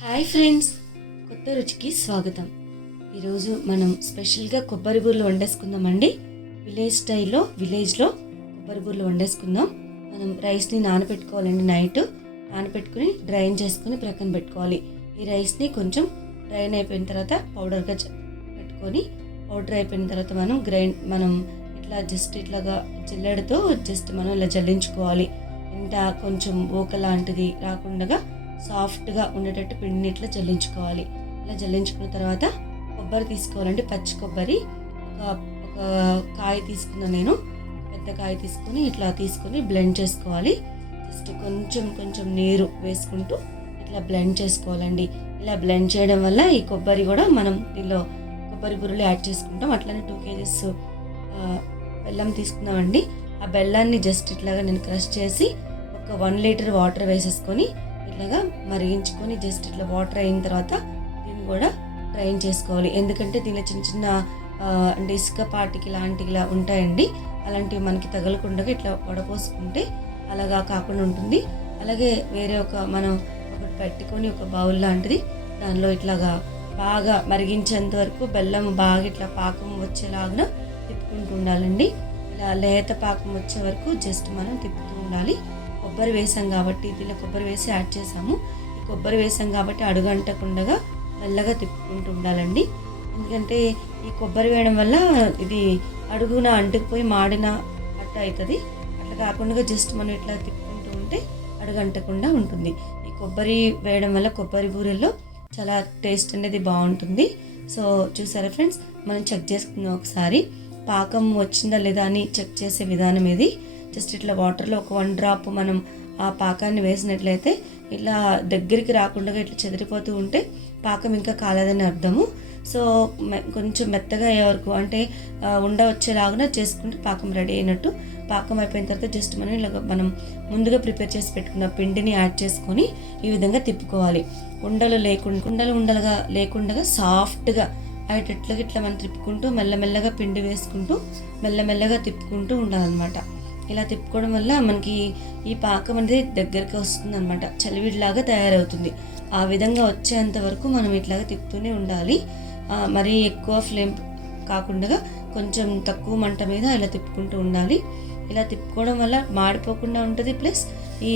Hi friends కొత్త రుచికి స్వాగతం. ఈరోజు మనం స్పెషల్గా కొబ్బరి బూరలు వండేసుకుందామండి. విలేజ్ స్టైల్లో విలేజ్లో కొబ్బరి బూరలు వండేసుకుందాం. మనం రైస్ని నానబెట్టుకోవాలండి నైట్. నానబెట్టుకుని డ్రైన్ చేసుకుని ప్రక్కన పెట్టుకోవాలి. ఈ రైస్ని కొంచెం డ్రైన్ అయిపోయిన తర్వాత పౌడర్గా పెట్టుకొని పౌడర్ అయిపోయిన తర్వాత మనం గ్రైండ్ మనం ఇట్లా జస్ట్ ఇట్లాగా జల్లెడతో జస్ట్ మనం ఇలా జల్లించుకోవాలి. ఇంత కొంచెం ఓక లాంటిది రాకుండా సాఫ్ట్గా ఉండేటట్టు పిండిని ఇట్లా జల్లించుకోవాలి. ఇలా జల్లించుకున్న తర్వాత కొబ్బరి తీసుకోవాలండి. పచ్చి కొబ్బరి. ఒక ఒక కాయ తీసుకున్నాను నేను. పెద్ద కాయ తీసుకొని ఇట్లా తీసుకొని బ్లెండ్ చేసుకోవాలి. జస్ట్ కొంచెం కొంచెం నీరు వేసుకుంటూ ఇట్లా బ్లెండ్ చేసుకోవాలండి. ఇలా బ్లెండ్ చేయడం వల్ల ఈ కొబ్బరి కూడా మనం దీనిలో కొబ్బరి బుర్రలు యాడ్ చేసుకుంటాం. అట్లనే టూ కేజీస్ బెల్లం తీసుకున్నామండి. ఆ బెల్లాన్ని జస్ట్ ఇట్లాగా నేను క్రష్ చేసి ఒక వన్ లీటర్ వాటర్ వేసేసుకొని ఇట్లాగా మరిగించుకొని జస్ట్ ఇట్లా వాటర్ అయిన తర్వాత దీన్ని కూడా డ్రైన్ చేసుకోవాలి. ఎందుకంటే దీనిలో చిన్న చిన్న అంటే ఇసుక పాటికి లాంటివి ఇలా ఉంటాయండి. అలాంటివి మనకి తగలకుండా ఇట్లా వడపోసుకుంటే అలాగా కాకుండా ఉంటుంది. అలాగే వేరే ఒక మనం ఒకటి పెట్టుకొని ఒక బౌల్ లాంటిది దానిలో ఇట్లాగా బాగా మరిగించేంత వరకు బెల్లం బాగా ఇట్లా పాకం వచ్చేలాగా తిప్పుకుంటూ ఉండాలండి. ఇలా లేత పాకం వచ్చే వరకు జస్ట్ మనం తిప్పుతూ ఉండాలి. కొబ్బరి వేసాం కాబట్టి దీనిలో కొబ్బరి వేసి యాడ్ చేసాము. ఈ కొబ్బరి వేసాం కాబట్టి అడుగంటకుండగా మెల్లగా తిప్పుకుంటూ ఉండాలండి. ఎందుకంటే ఈ కొబ్బరి వేయడం వల్ల ఇది అడుగున అంటుకుపోయి మాడిన అట్ట అవుతుంది అట్లా కాకుండా జస్ట్ మనం ఇట్లా తిప్పుకుంటూ ఉంటే అడుగంటకుండా ఉంటుంది. ఈ కొబ్బరి వేయడం వల్ల కొబ్బరి బూరెల్లో చాలా టేస్ట్ అనేది బాగుంటుంది. సో చూసారా ఫ్రెండ్స్? మనం చెక్ చేసుకుందాం ఒకసారి. పాకం వచ్చిందా లేదా అని చెక్ చేసే విధానం ఇది జస్ట్ ఇట్లా వాటర్లో ఒక వన్ డ్రాప్ మనం ఆ పాకాన్ని వేసినట్లయితే ఇట్లా దగ్గరికి రాకుండా ఇట్లా చెదిరిపోతూ ఉంటే పాకం ఇంకా కాలేదని అర్థము. సో కొంచెం మెత్తగా అయ్యే వరకు అంటే ఉండ వచ్చేలాగా చేసుకుంటే పాకం రెడీ అయినట్టు. పాకం అయిపోయిన తర్వాత జస్ట్ మనం ఇలా మనం ముందుగా ప్రిపేర్ చేసి పెట్టుకున్న పిండిని యాడ్ చేసుకొని ఈ విధంగా తిప్పుకోవాలి. ఉండలు లేకుండా ఉండలు ఉండలుగా లేకుండా సాఫ్ట్గా అయ్యేటట్లుగా ఇట్లా మనం తిప్పుకుంటూ మెల్లమెల్లగా పిండి వేసుకుంటూ మెల్లమెల్లగా తిప్పుకుంటూ ఉండాలన్నమాట. ఇలా తిప్పుకోవడం వల్ల మనకి ఈ పాకం అనేది దగ్గరికి వస్తుంది అనమాట చలివిడిలాగా తయారవుతుంది. ఆ విధంగా వచ్చేంత వరకు మనం ఇట్లాగా తిప్పుతూనే ఉండాలి. మరీ ఎక్కువ ఫ్లేమ్ కాకుండా కొంచెం తక్కువ మంట మీద ఇలా తిప్పుకుంటూ ఉండాలి. ఇలా తిప్పుకోవడం వల్ల మాడిపోకుండా ఉంటుంది. ప్లస్ ఈ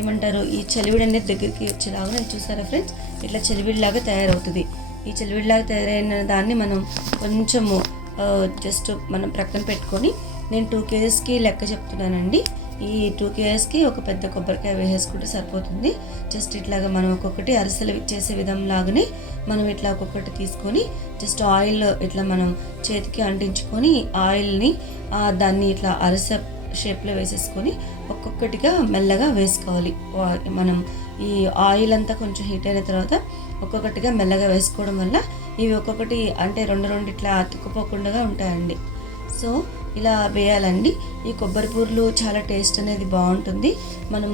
ఏమంటారు ఈ చలివిడి అనేది దగ్గరికి వచ్చేలాగా చూసారా ఫ్రెండ్స్? ఇట్లా చలివిడిలాగా తయారవుతుంది. ఈ చలివిడిలాగా తయారైన దాన్ని మనం కొంచెము జస్ట్ మనం ప్రక్కన పెట్టుకొని నేను టూ కేజెస్కి లెక్క చెప్తున్నానండి. ఈ టూ కేజెస్కి ఒక పెద్ద కొబ్బరికాయ వేసేసుకుంటే సరిపోతుంది. జస్ట్ ఇట్లాగా మనం ఒక్కొక్కటి అరిసెలు చేసే విధం లాగానే మనం ఇట్లా ఒక్కొక్కటి తీసుకొని జస్ట్ ఆయిల్ ఇట్లా మనం చేతికి అంటించుకొని ఆయిల్ని దాన్ని ఇట్లా అరిసె షేప్లో వేసేసుకొని ఒక్కొక్కటిగా మెల్లగా వేసుకోవాలి. వా- మనం ఈ ఆయిల్ అంతా కొంచెం హీట్ అయిన తర్వాత ఒక్కొక్కటిగా మెల్లగా వేసుకోవడం వల్ల ఇవి ఒక్కొక్కటి అంటే రెండు రెండు ఇట్లా అతుక్కుపోకుండా ఉంటాయండి. సో ఇలా వేయాలండి. ఈ కొబ్బరి పూర్లు చాలా టేస్ట్ అనేది బాగుంటుంది. మనం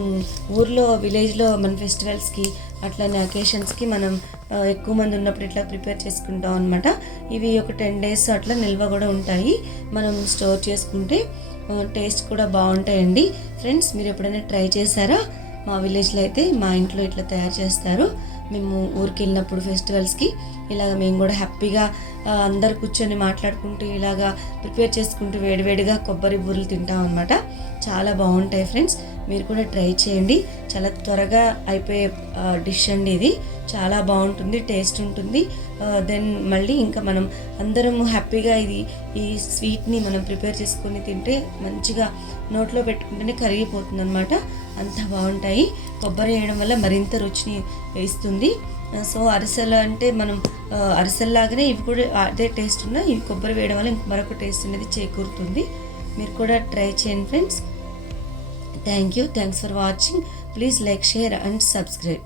ఊర్లో విలేజ్లో మన ఫెస్టివల్స్కి అట్లానే అకేషన్స్కి మనం ఎక్కువ మంది ఉన్నప్పుడు ఇట్లా ప్రిపేర్ చేసుకుంటాం అనమాట ఇవి ఒక టెన్ డేస్ అట్లా నిల్వ కూడా ఉంటాయి. మనం స్టోర్ చేసుకుంటే టేస్ట్ కూడా బాగుంటాయండి. ఫ్రెండ్స్ మీరు ఎప్పుడైనా ట్రై చేశారా? మా విలేజ్లో అయితే మా ఇంట్లో ఇట్లా తయారు చేస్తారు. మేము ఊరికి వెళ్ళినప్పుడు ఫెస్టివల్స్కి ఇలాగ మేము కూడా హ్యాపీగా అందరు కూర్చొని మాట్లాడుకుంటూ ఇలాగా ప్రిపేర్ చేసుకుంటూ వేడివేడిగా కొబ్బరి బూరెలు తింటాం అనమాట చాలా బాగుంటాయి ఫ్రెండ్స్. మీరు కూడా ట్రై చేయండి. చాలా త్వరగా అయిపోయే డిష్ అండి ఇది. చాలా బాగుంటుంది టేస్ట్ ఉంటుంది. దెన్ మళ్ళీ ఇంకా మనం అందరము హ్యాపీగా ఇది ఈ స్వీట్ని మనం ప్రిపేర్ చేసుకొని తింటే మంచిగా నోట్లో పెట్టుకుంటేనే కరిగిపోతుంది అనమాట అంత బాగుంటాయి. కొబ్బరి వేయడం వల్ల మరింత రుచిని ఇస్తుంది. సో అరిసెలు అంటే మనం అరిసెల్లాగానే ఇవి కూడా అదే టేస్ట్ ఉన్నా ఇవి కొబ్బరి వేయడం వల్ల ఇంక మరొక టేస్ట్ అనేది చేకూరుతుంది. మీరు కూడా ట్రై చేయండి friends. Thank you. Thanks for watching. Please like share and subscribe.